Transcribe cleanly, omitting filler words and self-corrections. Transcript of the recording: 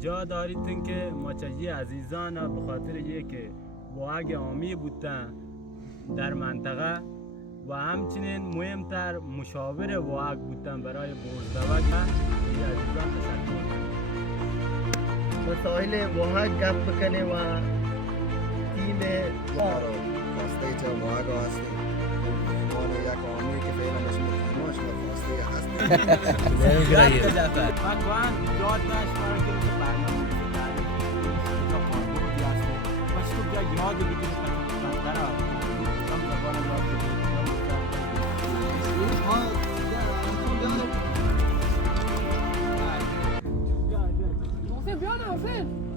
جا داریتون که ماچجی عزیزان به خاطر که واگ عامی بودن در منطقه و همچنین مهمتر مشاور واگ بودن برای بوزدوگ عزیزان تشکر به ساحل واگ گپ بکنه و تیم خواسته چه واگ هستی مانو یک عامی که فعلا بشیم تیماش و خواسته هستی مکان یاد داشت برای که برنامه بکنه تا کاربردی هستی و چطور جا یاد بگیری برای کم زبان یاد بگیری حسین بیا نه حسین